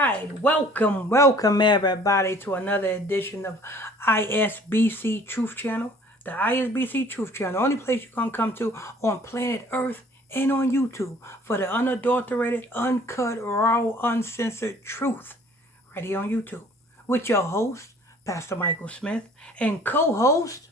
right, welcome everybody to another edition of ISBC Truth Channel. The ISBC Truth Channel, the only place you're gonna come to on planet Earth and on YouTube for the unadulterated, uncut, raw, uncensored truth. Right here on YouTube. With your host, Pastor Michael Smith, and co-host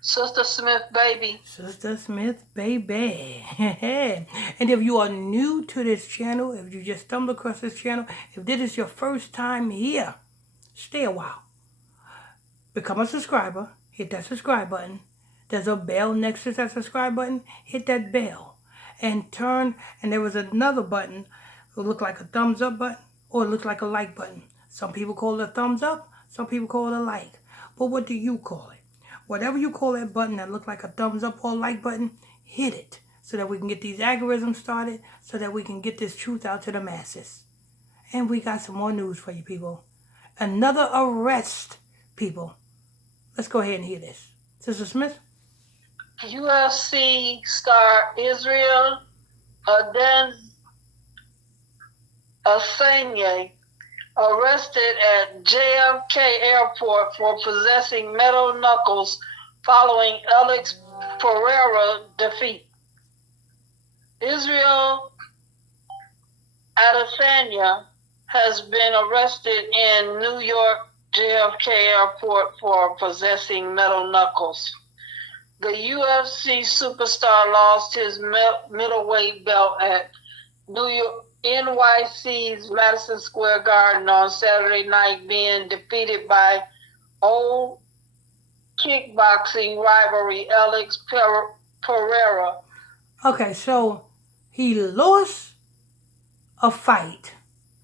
Sister Smith, baby. Sister Smith, baby. And if you are new to this channel, if you just stumbled across this channel, if this is your first time here, stay a while. Become a subscriber. Hit that subscribe button. There's a bell next to that subscribe button. Hit that bell. And there was another button. It looked like a thumbs up button or it looks like a like button. Some people call it a thumbs up. Some people call it a like. But what do you call it? Whatever you call that button that looks like a thumbs up or like button, hit it so that we can get these algorithms started, so that we can get this truth out to the masses. And we got some more news for you people. Another arrest, people. Let's go ahead and hear this. Sister Smith? UFC star Isreal Adesanya arrested at JFK Airport for possessing metal knuckles following Alex Pereira defeat. Isreal Adesanya has been arrested in New York JFK Airport for possessing metal knuckles. The UFC superstar lost his middleweight belt at NYC's Madison Square Garden on Saturday night, being defeated by old kickboxing rivalry Alex Pereira. Okay, so he lost a fight.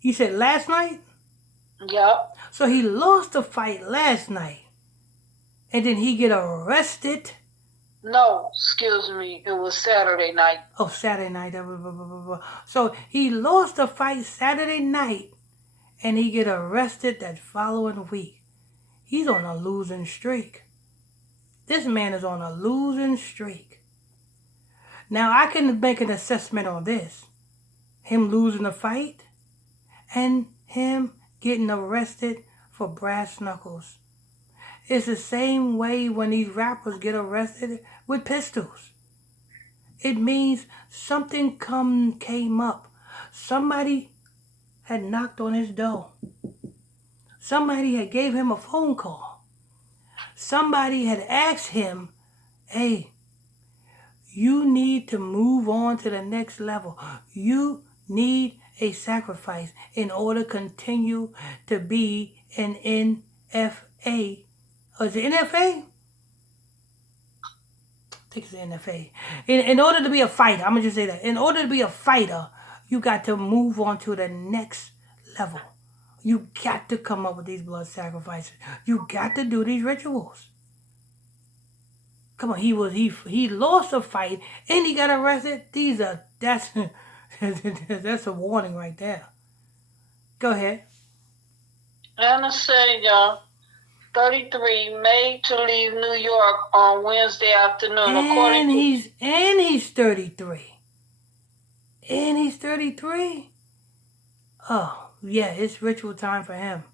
You said last night? Yep. So he lost a fight last night. And then he get arrested. No, excuse me. It was Saturday night. Oh, Saturday night. So he lost a fight Saturday night, and he get arrested that following week. He's on a losing streak. This man is on a losing streak. Now, I can make an assessment on this. Him losing a fight and him getting arrested for brass knuckles. It's the same way when these rappers get arrested with pistols. It means something came up. Somebody had knocked on his door. Somebody had gave him a phone call. Somebody had asked him, hey, you need to move on to the next level. You need a sacrifice in order to continue to be an NFA. Or is it NFA? I think it's NFA. In order to be a fighter, I'm going to just say that. In order to be a fighter, you got to move on to the next level. You got to come up with these blood sacrifices. You got to do these rituals. Come on, he lost a fight and he got arrested. That's that's a warning right there. Go ahead. Adesanya, 33, made to leave New York on Wednesday afternoon. And he's 33. And he's 33. Oh, yeah, it's ritual time for him.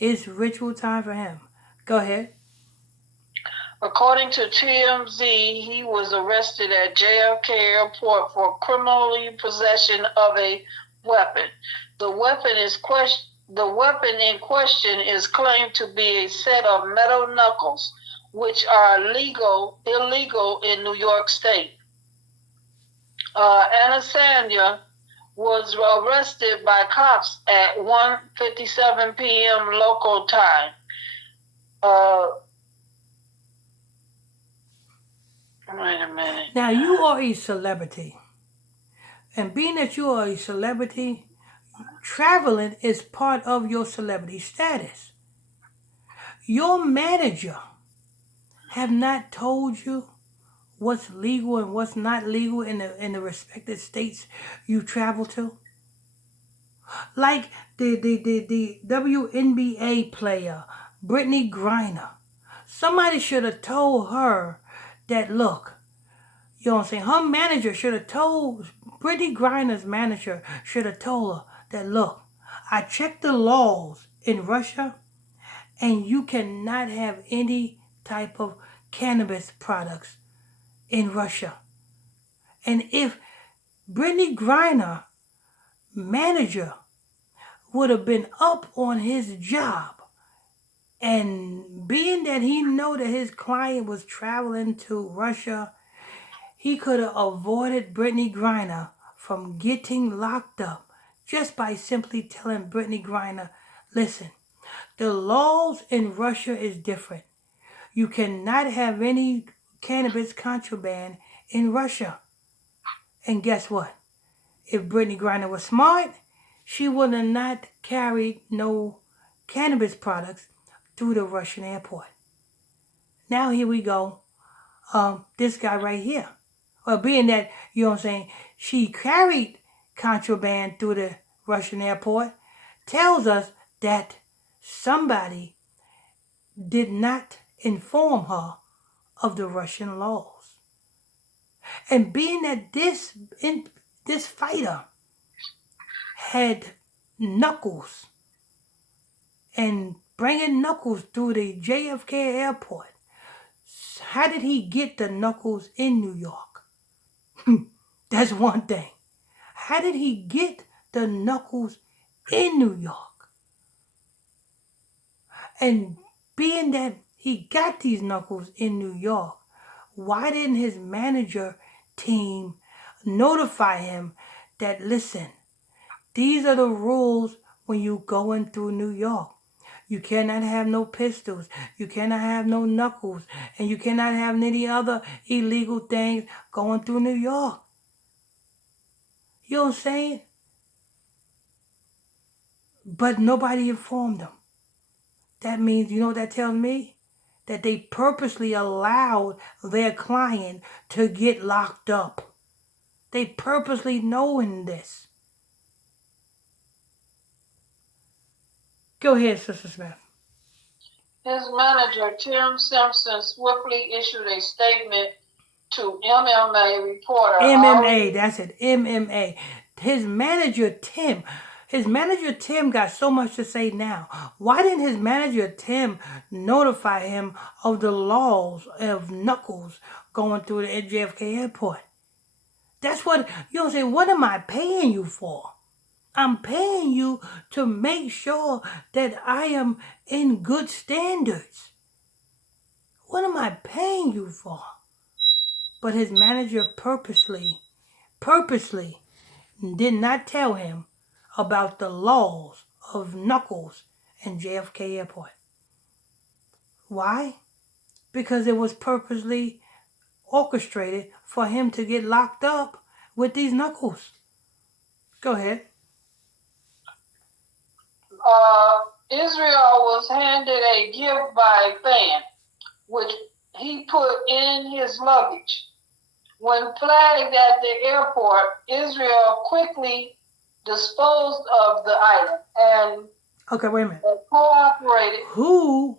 It's ritual time for him. Go ahead. According to TMZ, he was arrested at JFK Airport for criminally possession of a weapon. The weapon in question is claimed to be a set of metal knuckles, which are illegal in New York State. Adesanya was arrested by cops at 1:57 p.m. local time. Wait a minute. Now, you are a celebrity. And being that you are a celebrity, traveling is part of your celebrity status. Your manager have not told you what's legal and what's not legal in the respective states you travel to. Like the WNBA player, Brittany Griner. Somebody should have told her that, look, you know what I'm saying? Her manager should have told, Brittany Griner's manager should have told her that, look, I checked the laws in Russia, and you cannot have any type of cannabis products in Russia. And if Brittany Griner, manager, would have been up on his job, and being that he know that his client was traveling to Russia, he could have avoided Brittany Griner from getting locked up just by simply telling Brittany Griner, listen, the laws in Russia is different. You cannot have any cannabis contraband in Russia. And guess what? If Brittany Griner was smart, she would have not carried no cannabis products through the Russian airport. Now here we go. This guy right here. Well, being that, you know what I'm saying, she carried contraband through the Russian airport, tells us that somebody did not inform her of the Russian laws. And being that this fighter had knuckles and bringing knuckles through the JFK airport, how did he get the knuckles in New York? That's one thing. How did he get the knuckles in New York? And being that he got these knuckles in New York, why didn't his manager team notify him that, listen, these are the rules when you going through New York. You cannot have no pistols. You cannot have no knuckles. And you cannot have any other illegal things going through New York. You know what I'm saying? But nobody informed them. That means, you know what that tells me? That they purposely allowed their client to get locked up. They purposely knowing this. Go ahead, Sister Smith. His manager, Tim Simpson, swiftly issued a statement to MMA reporter. MMA, that's it, MMA. His manager, Tim got so much to say now. Why didn't his manager, Tim, notify him of the laws of knuckles going through the JFK airport? That's what, you know what I'm saying, what am I paying you for? I'm paying you to make sure that I am in good standards. What am I paying you for? But his manager purposely did not tell him about the laws of knuckles in JFK Airport. Why? Because it was purposely orchestrated for him to get locked up with these knuckles. Go ahead. Isreal was handed a gift by a fan, which he put in his luggage. When flagged at the airport, Isreal quickly disposed of the item and okay, wait a minute. Cooperated. Who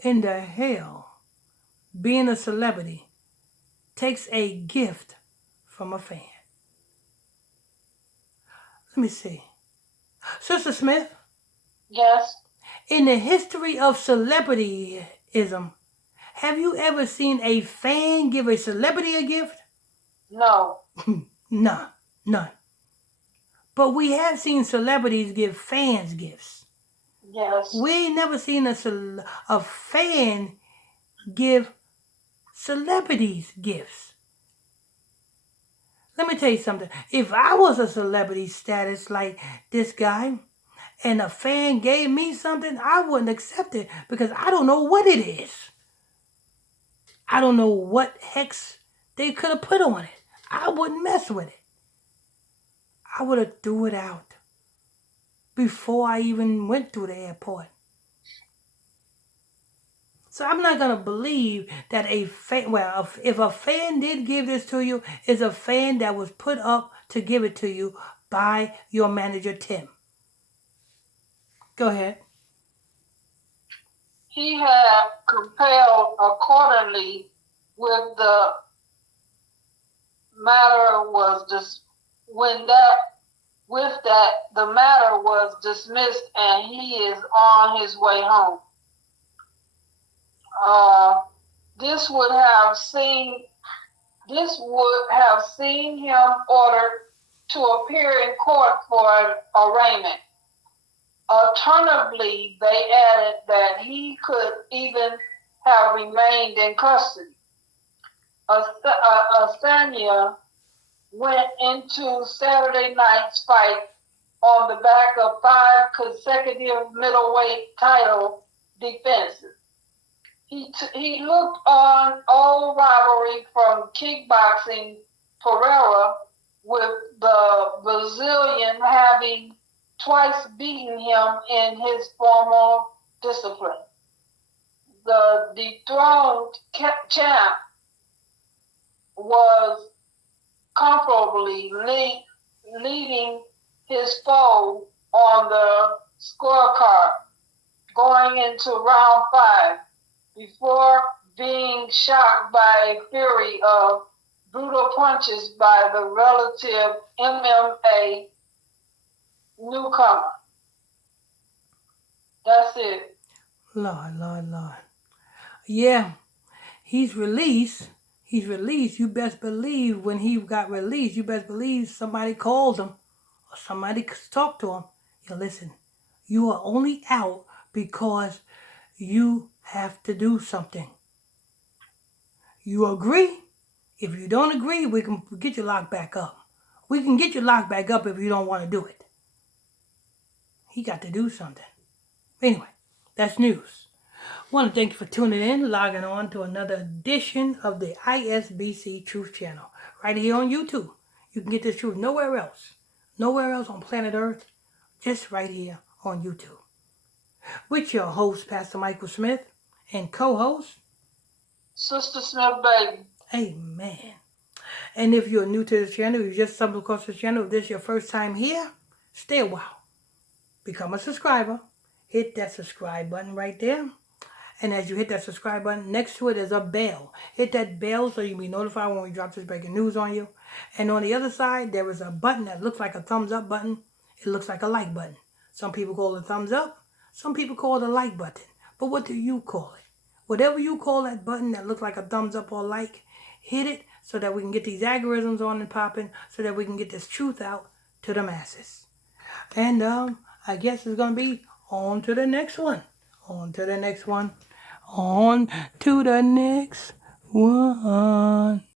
in the hell, being a celebrity, takes a gift from a fan? Let me see. Sister Smith? Yes. In the history of celebrityism, have you ever seen a fan give a celebrity a gift? No. None. But we have seen celebrities give fans gifts. Yes. We ain't never seen a fan give celebrities gifts. Let me tell you something. If I was a celebrity status like this guy, and a fan gave me something, I wouldn't accept it because I don't know what it is. I don't know what hex they could have put on it. I wouldn't mess with it. I would have threw it out before I even went through the airport. So I'm not going to believe that a fan, well, if a fan did give this to you, it's a fan that was put up to give it to you by your manager, Tim. Go ahead. He had compelled accordingly with the matter was just when that With that, the matter was dismissed and he is on his way home. This would have seen him ordered to appear in court for arraignment. Alternatively, they added that he could even have remained in custody. Adesanya went into Saturday night's fight on the back of 5 consecutive middleweight title defenses. He looked on old rivalry from kickboxing Pereira, with the Brazilian having twice beaten him in his former discipline. The dethroned champ was comfortably leading his foe on the scorecard going into round 5 before being shocked by a fury of brutal punches by the relative MMA newcomer. That's it. Lord. Yeah, he's released. You best believe when he got released, you best believe somebody called him or somebody talked to him. Listen, you are only out because you have to do something. You agree? If you don't agree, we can get you locked back up. We can get you locked back up if you don't want to do it. He got to do something. Anyway, that's news. I want to thank you for tuning in, logging on to another edition of the ISBC Truth Channel, right here on YouTube. You can get this truth nowhere else on planet Earth, just right here on YouTube. With your host, Pastor Michael Smith, and co-host, Sister Smith, baby. Amen. And if you're new to this channel, you just stumbled across this channel, if this is your first time here, stay a while. Become a subscriber. Hit that subscribe button right there. And as you hit that subscribe button, next to it is a bell. Hit that bell so you'll be notified when we drop this breaking news on you. And on the other side, there is a button that looks like a thumbs up button. It looks like a like button. Some people call it a thumbs up. Some people call it a like button. But what do you call it? Whatever you call that button that looks like a thumbs up or like, hit it so that we can get these algorithms on and popping, so that we can get this truth out to the masses. And I guess it's going to be on to the next one. On to the next one.